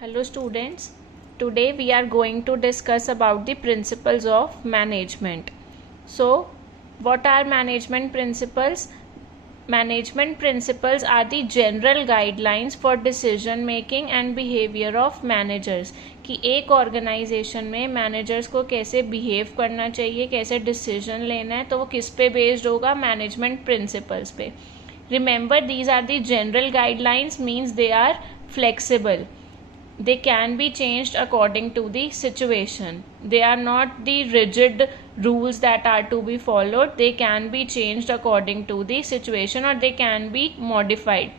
Hello students, today we are going to discuss about the principles of management. So, what are management principles? Management principles are the general guidelines for decision making and behavior of managers कि एक organisation में managers को कैसे behave करना चाहिए, कैसे decision लेना है, तो वो किस पे बेस्ड होगा? मैनेजमेंट प्रिंसिपल्स पे. Remember, these are the general guidelines, means they are flexible. They can be changed according to the situation. They are not the rigid rules that are to be followed. They can be changed according to the situation or they can be modified.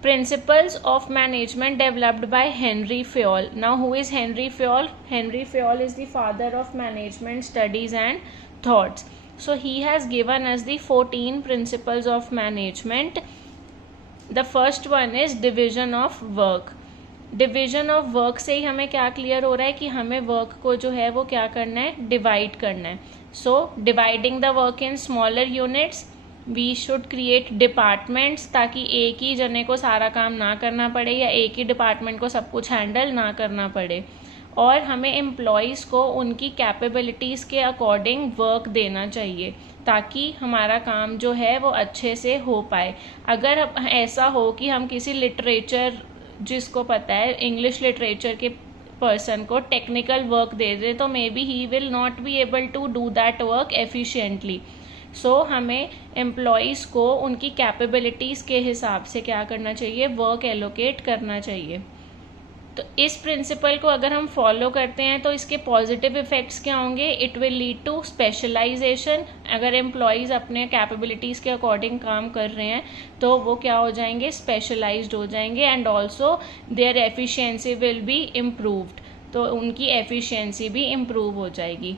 Principles of management developed by Henry Fayol. Now, who is Henry Fayol? Henry Fayol is the father of management studies and thoughts. So, he has given us the 14 principles of management. The first one is division of work. Division of work से ही हमें क्या clear हो रहा है कि हमें work को जो है वो क्या करना है? डिवाइड करना है. So dividing the work in smaller units. We should create departments ताकि एक ही जने को सारा काम ना करना पड़े या एक ही डिपार्टमेंट को सब कुछ हैंडल ना करना पड़े. और हमें एम्प्लॉयज़ को उनकी कैपेबिलिटीज़ के अकॉर्डिंग वर्क देना चाहिए ताकि हमारा काम जो है वो अच्छे से हो पाए. अगर ऐसा हो कि हम किसी लिटरेचर, जिसको पता है इंग्लिश लिटरेचर के पर्सन को टेक्निकल वर्क दे दे, तो may be he will not be able to do that work efficiently. So हमें एम्प्लॉयज़ को उनकी कैपेबिलिटीज़ के हिसाब से क्या करना चाहिए? वर्क एलोकेट करना चाहिए. तो इस प्रिंसिपल को अगर हम फॉलो करते हैं तो इसके पॉजिटिव इफ़ेक्ट्स क्या होंगे? It will lead to specialisation. अगर एम्प्लॉयज़ अपने कैपेबिलिटीज़ के अकॉर्डिंग काम कर रहे हैं तो वो क्या हो जाएंगे? स्पेशलाइज्ड हो जाएंगे. And also their efficiency will be improved. तो उनकी एफिशिएंसी भी इम्प्रूव हो जाएगी.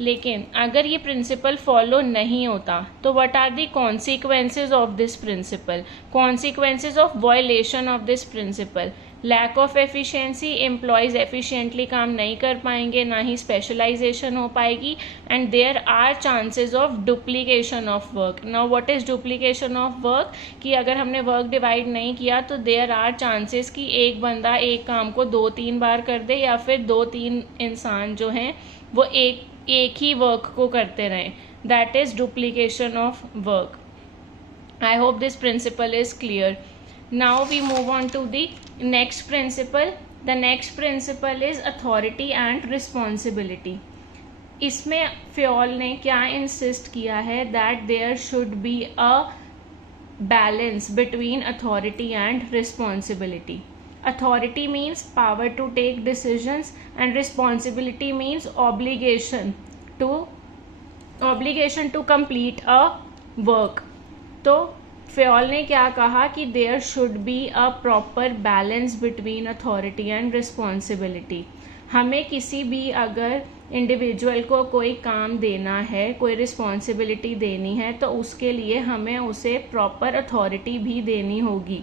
लेकिन अगर ये प्रिंसिपल फॉलो नहीं होता तो what are the consequences of this principle? Consequences of violation of this principle: lack of efficiency. Employees efficiently काम नहीं कर पाएंगे, ना ही स्पेशलाइजेशन हो पाएगी. And there are chances of duplication of work. Now what is duplication of work? कि अगर हमने वर्क डिवाइड नहीं किया तो देयर आर चांसेस कि एक बंदा एक काम को 2-3 बार कर दे या फिर 2-3 इंसान जो हैं वो एक ही वर्क को करते रहें. That is duplication of work. I hope this principle is clear. Now we move on to the next principle. The next principle is authority and responsibility. इसमें फ्योल ने क्या इंसिस्ट किया है? That there should be a balance between authority and responsibility. Authority means power to take decisions and responsibility means obligation to complete a work. तो Fayol ने क्या कहा कि there should be a proper balance between authority and responsibility. हमें किसी भी अगर individual को कोई काम देना है, कोई रिस्पॉन्सिबिलिटी देनी है, तो उसके लिए हमें उसे प्रॉपर अथॉरिटी भी देनी होगी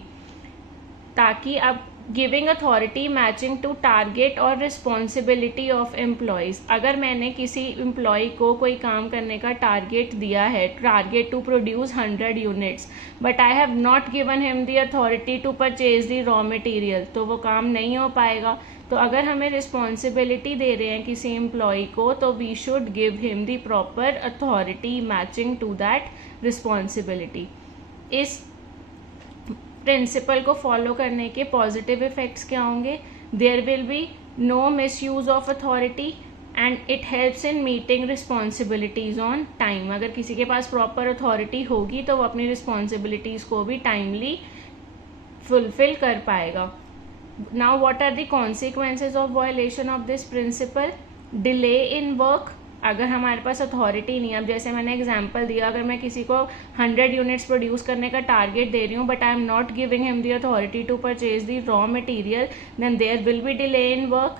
ताकि अब giving authority matching to target और रिस्पॉन्सिबिलिटी ऑफ एम्प्लॉयज़. अगर मैंने किसी एम्प्लॉय को कोई काम करने का टारगेट दिया है, target to produce 100 units, but I have not given him the authority to purchase the raw material, तो वो काम नहीं हो पाएगा. तो अगर हमें रिस्पॉन्सिबिलिटी दे रहे हैं किसी एम्प्लॉय को तो we should give him the proper authority matching to that responsibility. इस प्रिंसिपल को फॉलो करने के पॉजिटिव इफेक्ट्स क्या होंगे? There will be no misuse of authority and it helps in meeting responsibilities on time. अगर किसी के पास प्रॉपर अथॉरिटी होगी तो वो अपनी रिस्पॉन्सिबिलिटीज़ को भी टाइमली फुलफिल कर पाएगा. Now what are the consequences of violation of this principle? Delay in work. अगर हमारे पास अथॉरिटी नहीं है, अब जैसे मैंने एग्जांपल दिया, अगर मैं किसी को 100 यूनिट्स प्रोड्यूस करने का टारगेट दे रही हूँ but I am not giving him the authority to purchase the raw material, then there will be delay in work.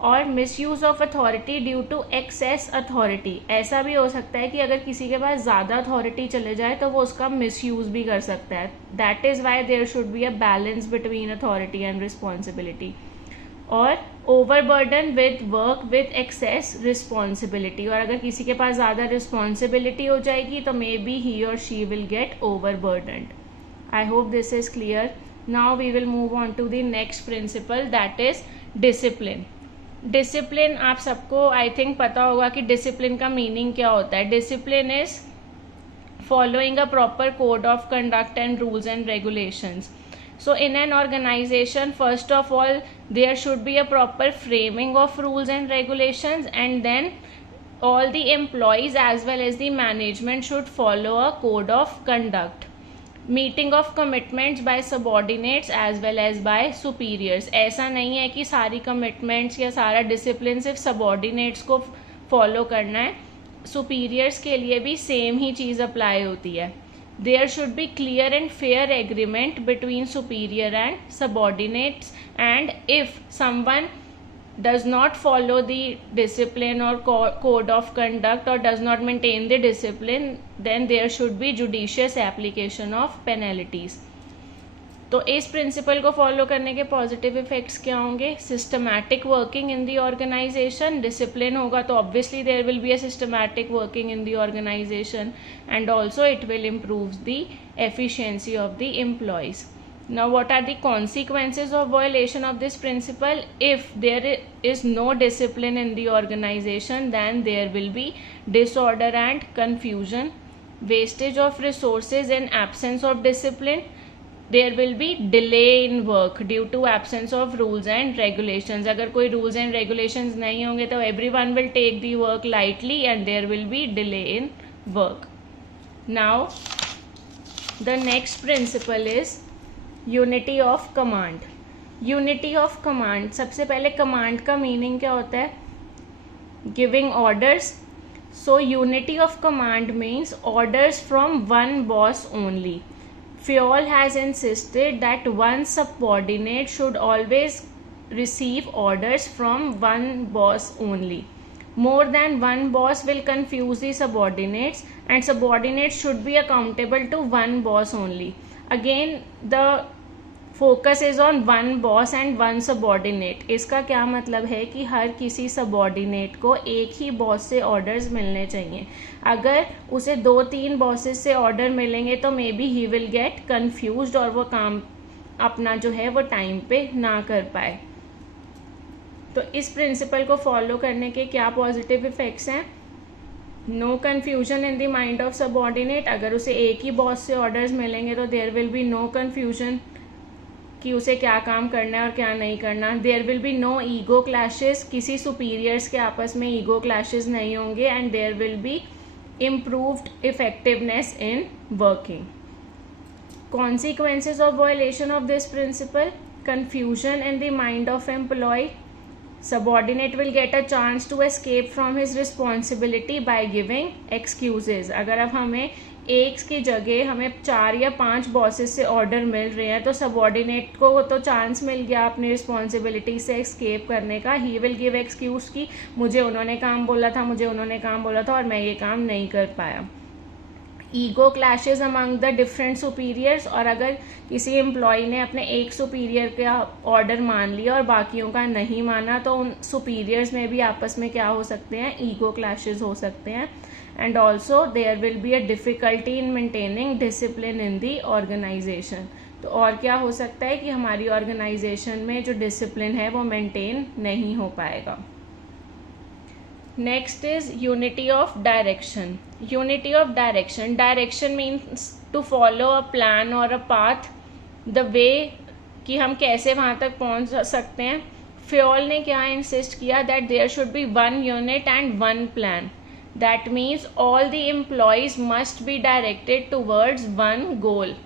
और misuse of authority due to excess authority. ऐसा भी हो सकता है कि अगर किसी के पास ज़्यादा अथॉरिटी चले जाए तो वो उसका मिसयूज भी कर सकता है. That is why there should be a balance between authority and responsibility. और overburden with work with excess responsibility. और अगर किसी के पास ज़्यादा रिस्पॉन्सिबिलिटी हो जाएगी तो मे बी ही और she will get overburdened. I hope this is clear. Now we will move on to the next principle, that is discipline. Discipline आप सबको आई थिंक पता होगा कि डिसिप्लिन का मीनिंग क्या होता है. Discipline is following a proper code of conduct and rules and regulations. So in an organization, first of all, there should be a proper framing of rules and regulations, and then all the employees as well as the management should follow a code of conduct. Meeting of commitments by subordinates as well as by superiors. ऐसा नहीं है कि सारी commitments या सारा discipline सिर्फ subordinates को follow करना है. superiors के लिए भी same ही चीज़ apply होती है. There should be clear and fair agreement between superior and subordinates, and if someone does not follow the discipline or code of conduct or does not maintain the discipline, then there should be judicious application of penalties. तो इस principle को follow करने के positive effects क्या होंगे? Systematic working in the organisation. Discipline होगा तो obviously there will be a systematic working in the organisation, and also it will improve the efficiency of the employees. Now what are the consequences of violation of this principle? If there is no discipline in the organization, then there will be disorder and confusion, wastage of resources in absence of discipline. There will be delay in work due to absence of rules and regulations. अगर कोई rules and regulations नहीं होंगे तो everyone will take the work lightly and there will be delay in work. Now the next principle is unity of command. Unity of command, सबसे पहले command का meaning क्या होता है? Giving orders. So unity of command means orders from one boss only. Fayol has insisted that one subordinate should always receive orders from one boss only. More than one boss will confuse the subordinates, and subordinates should be accountable to one boss only. Again, the focus is on one boss and one subordinate. इसका क्या मतलब है कि हर किसी subordinate को एक ही boss से ऑर्डर्स मिलने चाहिए. अगर उसे 2-3 बॉसेस से ऑर्डर मिलेंगे तो may be he will get confused और वो काम अपना जो है वो टाइम पे ना कर पाए. तो इस प्रिंसिपल को फॉलो करने के क्या पॉजिटिव इफेक्ट्स हैं? No confusion in the mind of subordinate. अगर उसे एक ही बॉस से ऑर्डर्स मिलेंगे तो there will be no confusion कि उसे क्या काम करना है और क्या नहीं करना. There will be no ego clashes. किसी सुपीरियर्स के आपस में ईगो क्लैशेस नहीं होंगे, and there will be improved effectiveness in working. Consequences of violation of this principle: confusion in the mind of employee. Subordinate will get a chance to escape from his responsibility by giving excuses. अगर अब हमें एक की जगह हमें 4 या 5 bosses से order मिल रहे हैं तो सबॉर्डिनेट को तो चांस मिल गया अपनी रिस्पॉन्सिबिलिटी से एस्केप करने का. ही विल गिव एक्सक्यूज कि मुझे उन्होंने काम बोला था, मुझे उन्होंने काम बोला था और मैं ये काम नहीं कर पाया. Ego clashes among the different superiors. और अगर किसी एम्प्लॉय ने अपने एक सुपीरियर का ऑर्डर मान लिया और बाकियों का नहीं माना तो उन सुपीरियर्स में भी आपस में क्या हो सकते हैं? ईगो क्लैशेज हो सकते हैं. And also there will be a difficulty in maintaining discipline in the organisation. तो और क्या हो सकता है कि हमारी ऑर्गेनाइजेशन में जो डिसिप्लिन है वो मेंटेन नहीं हो पाएगा. Next is unity of direction. Unity of direction. Direction means to follow a plan or a path, the way कि हम कैसे वहाँ तक पहुँच सकते हैं. Fayol ने क्या insist किया? That there should be one unit and one plan. That means all the employees must be directed towards one goal.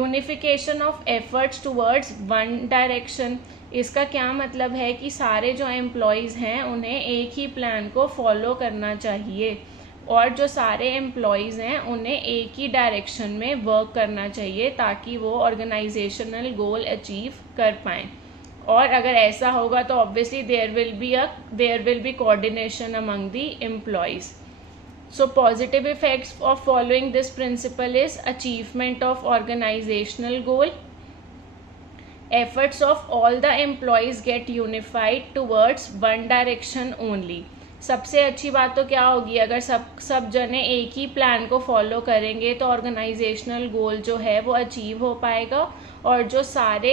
Unification of efforts towards one direction. इसका क्या मतलब है कि सारे जो एम्प्लॉयज़ हैं उन्हें एक ही प्लान को फॉलो करना चाहिए और जो सारे एम्प्लॉयज़ हैं उन्हें एक ही डायरेक्शन में वर्क करना चाहिए ताकि वो ऑर्गेनाइजेशनल गोल अचीव कर पाएँ. और अगर ऐसा होगा तो obviously there will be coordination among the employees. So positive effects of following this principle is achievement of organizational goal. Efforts of all the employees get unified towards one direction only. सबसे अच्छी बात तो क्या होगी? अगर सब जने एक ही प्लान को फॉलो करेंगे तो ऑर्गेनाइजेशनल गोल जो है वो अचीव हो पाएगा और जो सारे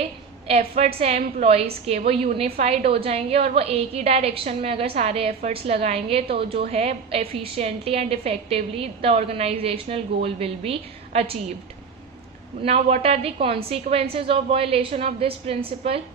एफर्ट्स हैं एम्प्लॉयज़ के वो यूनिफाइड हो जाएंगे और वो एक ही डायरेक्शन में अगर सारे एफर्ट्स लगाएंगे तो जो है efficiently and effectively the organisational goal will be achieved. Now what are the consequences of violation of this principle?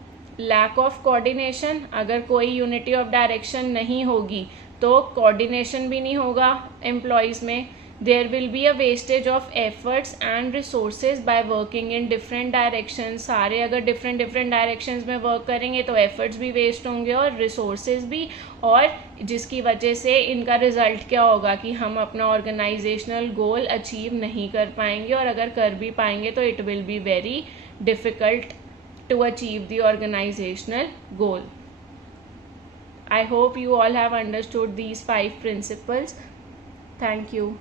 Lack of coordination. अगर कोई unity of direction नहीं होगी तो coordination भी नहीं होगा employees में. There will be a wastage of efforts and resources by working in different directions. सारे अगर different directions में work करेंगे तो efforts भी waste होंगे और resources भी, और जिसकी वजह से इनका रिजल्ट क्या होगा कि हम अपना ऑर्गेनाइजेशनल गोल अचीव नहीं कर पाएंगे, और अगर कर भी पाएंगे तो it will be very difficult to achieve the organisational goal. I hope you all have understood these 5 principles. Thank you.